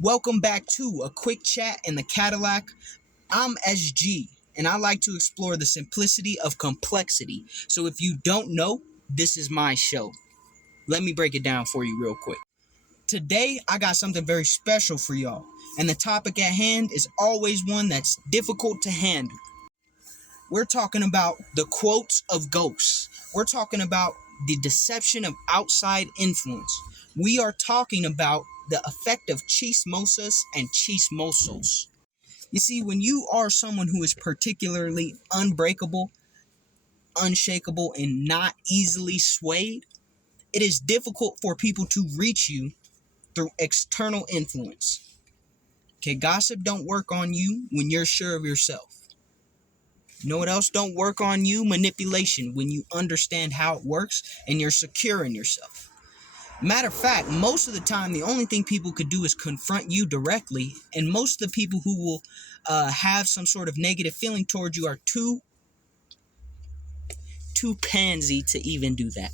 Welcome back to a quick chat in the Cadillac. I'm SG, and I like to explore the simplicity of complexity. So if you don't know, this is my show. Let me break it down for you real quick. Today, I got something very special for y'all, and the topic at hand is always one that's difficult to handle. We're talking about the quotes of ghosts. We're talking about the deception of outside influence. We are talking about the effect of chismosas and chismosos. You see, when you are someone who is particularly unbreakable, unshakable, and not easily swayed, it is difficult for people to reach you through external influence. Okay, gossip don't work on you when you're sure of yourself. You know what else don't work on you? Manipulation, when you understand how it works and you're secure in yourself. Matter of fact, most of the time, the only thing people could do is confront you directly, and most of the people who will have some sort of negative feeling towards you are too pansy to even do that.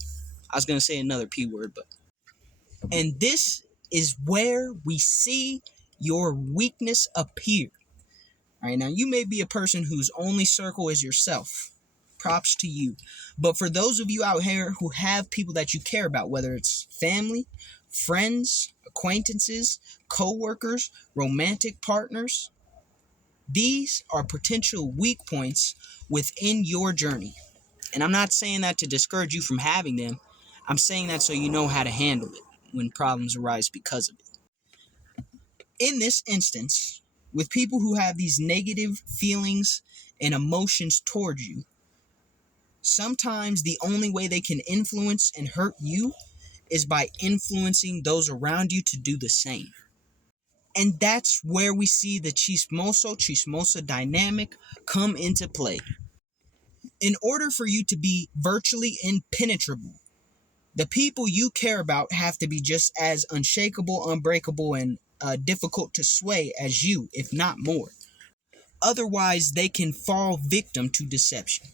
I was going to say another P word, but... And this is where we see your weakness appear. All right, now you may be a person whose only circle is yourself. Props to you. But for those of you out here who have people that you care about, whether it's family, friends, acquaintances, co-workers, romantic partners, these are potential weak points within your journey. And I'm not saying that to discourage you from having them. I'm saying that so you know how to handle it when problems arise because of it. In this instance, with people who have these negative feelings and emotions towards you, sometimes the only way they can influence and hurt you is by influencing those around you to do the same. And that's where we see the chismosa dynamic come into play. In order for you to be virtually impenetrable, the people you care about have to be just as unshakable, unbreakable, and difficult to sway as you, if not more. Otherwise, they can fall victim to deception.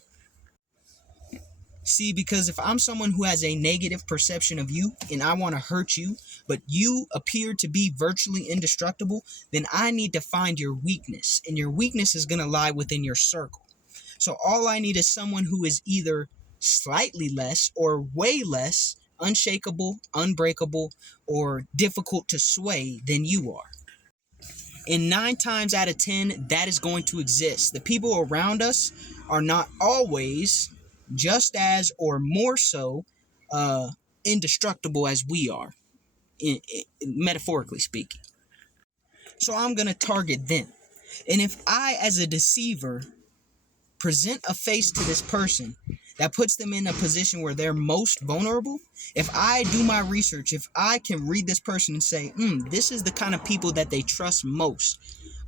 See, because if I'm someone who has a negative perception of you and I want to hurt you, but you appear to be virtually indestructible, then I need to find your weakness. And your weakness is going to lie within your circle. So all I need is someone who is either slightly less or way less unshakable, unbreakable, or difficult to sway than you are. And 9 times out of 10, that is going to exist. The people around us are not always just as or more so indestructible as we are, metaphorically speaking. So I'm going to target them. And if I, as a deceiver, present a face to this person that puts them in a position where they're most vulnerable, if I do my research, if I can read this person and say, this is the kind of people that they trust most,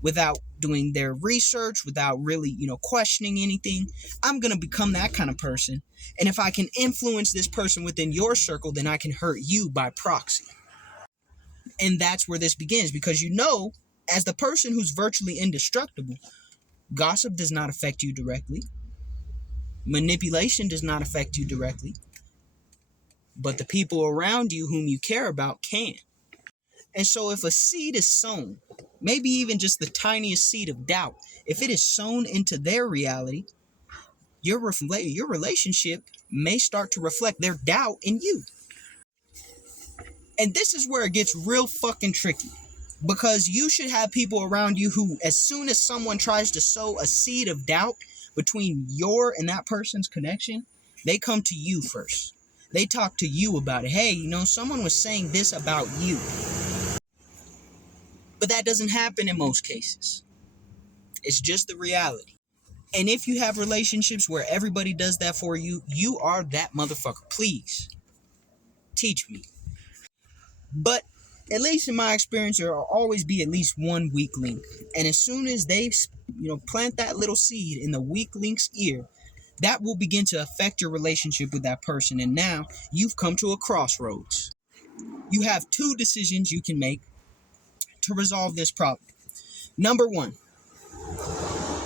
without doing their research, without really, questioning anything, I'm going to become that kind of person. And if I can influence this person within your circle, then I can hurt you by proxy. And that's where this begins, because as the person who's virtually indestructible, gossip does not affect you directly. Manipulation does not affect you directly. But the people around you whom you care about can. And so if a seed is sown, maybe even just the tiniest seed of doubt, if it is sown into their reality, your relationship may start to reflect their doubt in you. And this is where it gets real fucking tricky. Because you should have people around you who, as soon as someone tries to sow a seed of doubt between your and that person's connection, they come to you first. They talk to you about it. Hey, someone was saying this about you. But that doesn't happen in most cases. It's just the reality. And if you have relationships where everybody does that for you, you are that motherfucker. Please, teach me. But at least in my experience, there will always be at least one weak link. And as soon as they, plant that little seed in the weak link's ear, that will begin to affect your relationship with that person. And now you've come to a crossroads. You have 2 decisions you can make to resolve this problem. Number 1,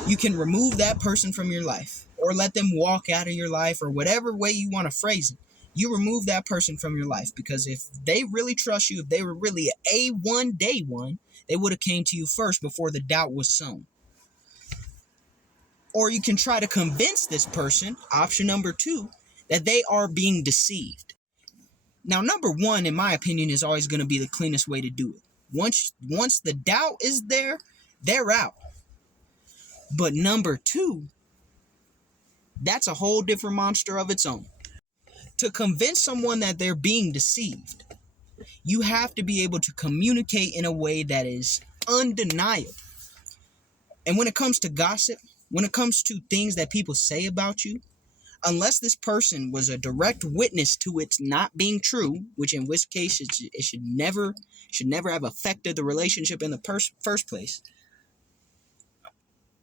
you can remove that person from your life, or let them walk out of your life, or whatever way you want to phrase it. You remove that person from your life, because if they really trust you, if they were really A1 day one, they would have came to you first before the doubt was sown. Or you can try to convince this person, option number 2, that they are being deceived. Now, number 1, in my opinion, is always going to be the cleanest way to do it. Once the doubt is there, they're out. But number 2, that's a whole different monster of its own. To convince someone that they're being deceived, you have to be able to communicate in a way that is undeniable. And when it comes to gossip, when it comes to things that people say about you, unless this person was a direct witness to it not being true, in which case it should never have affected the relationship in the first place,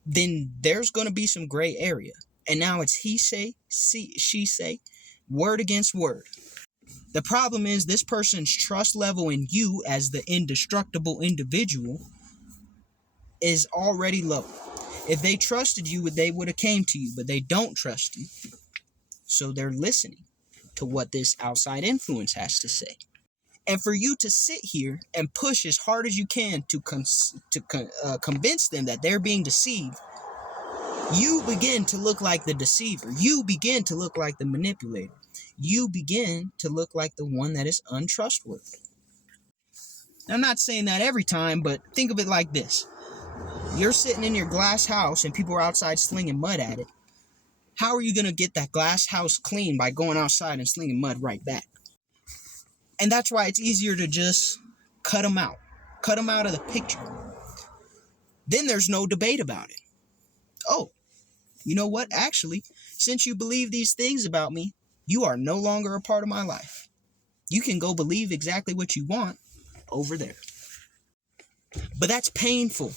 then there's going to be some gray area. And now it's he say, she say, word against word. The problem is this person's trust level in you as the indestructible individual is already low. If they trusted you, they would have came to you, but they don't trust you. So they're listening to what this outside influence has to say. And for you to sit here and push as hard as you can to convince them that they're being deceived, you begin to look like the deceiver. You begin to look like the manipulator. You begin to look like the one that is untrustworthy. Now, I'm not saying that every time, but think of it like this. You're sitting in your glass house and people are outside slinging mud at it. How are you going to get that glass house clean? By going outside and slinging mud right back. And that's why it's easier to just cut them out. Cut them out of the picture. Then there's no debate about it. Oh, you know what? Actually, since you believe these things about me, you are no longer a part of my life. You can go believe exactly what you want over there. But that's painful,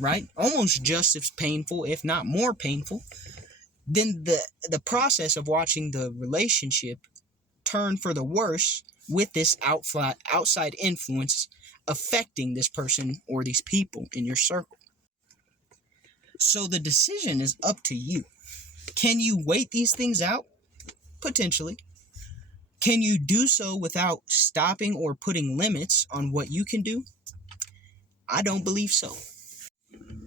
right? Almost just as painful, if not more painful, than the process of watching the relationship turn for the worse with this outside influence affecting this person or these people in your circle. So the decision is up to you. Can you wait these things out? Potentially. Can you do so without stopping or putting limits on what you can do? I don't believe so.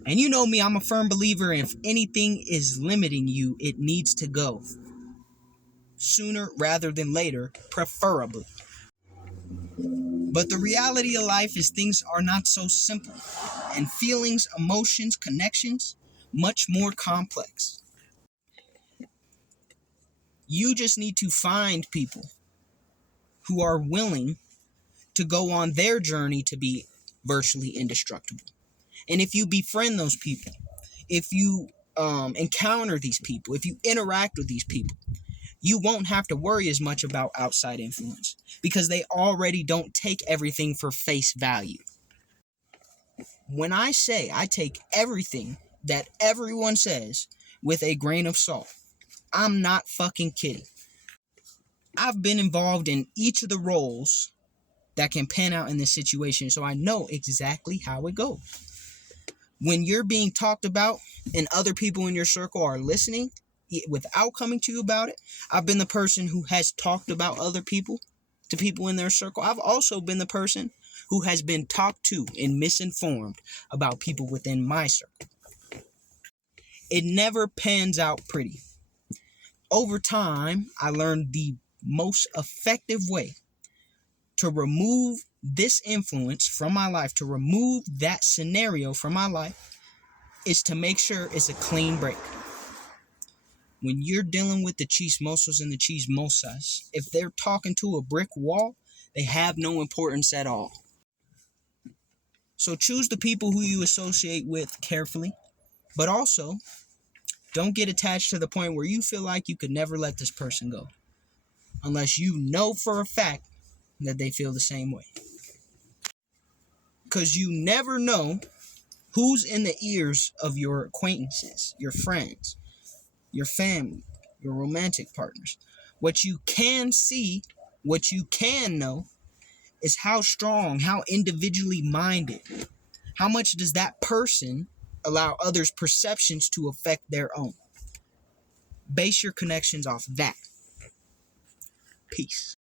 And you know me, I'm a firm believer if anything is limiting you, it needs to go. Sooner rather than later, preferably. But the reality of life is things are not so simple. And feelings, emotions, connections, much more complex. You just need to find people who are willing to go on their journey to be virtually indestructible. And if you befriend those people, if you encounter these people, if you interact with these people, you won't have to worry as much about outside influence because they already don't take everything for face value. When I say I take everything that everyone says with a grain of salt, I'm not fucking kidding. I've been involved in each of the roles that can pan out in this situation, so I know exactly how it goes. When you're being talked about and other people in your circle are listening without coming to you about it, I've been the person who has talked about other people to people in their circle. I've also been the person who has been talked to and misinformed about people within my circle. It never pans out pretty. Over time, I learned the most effective way to remove this influence from my life, to remove that scenario from my life, is to make sure it's a clean break. When you're dealing with the Chismosos and the Chismosas, if they're talking to a brick wall, they have no importance at all. So choose the people who you associate with carefully, but also don't get attached to the point where you feel like you could never let this person go, unless you know for a fact that they feel the same way. Because you never know who's in the ears of your acquaintances, your friends, your family, your romantic partners. What you can see, what you can know, is how strong, how individually minded, how much does that person allow others' perceptions to affect their own. Base your connections off that. Peace.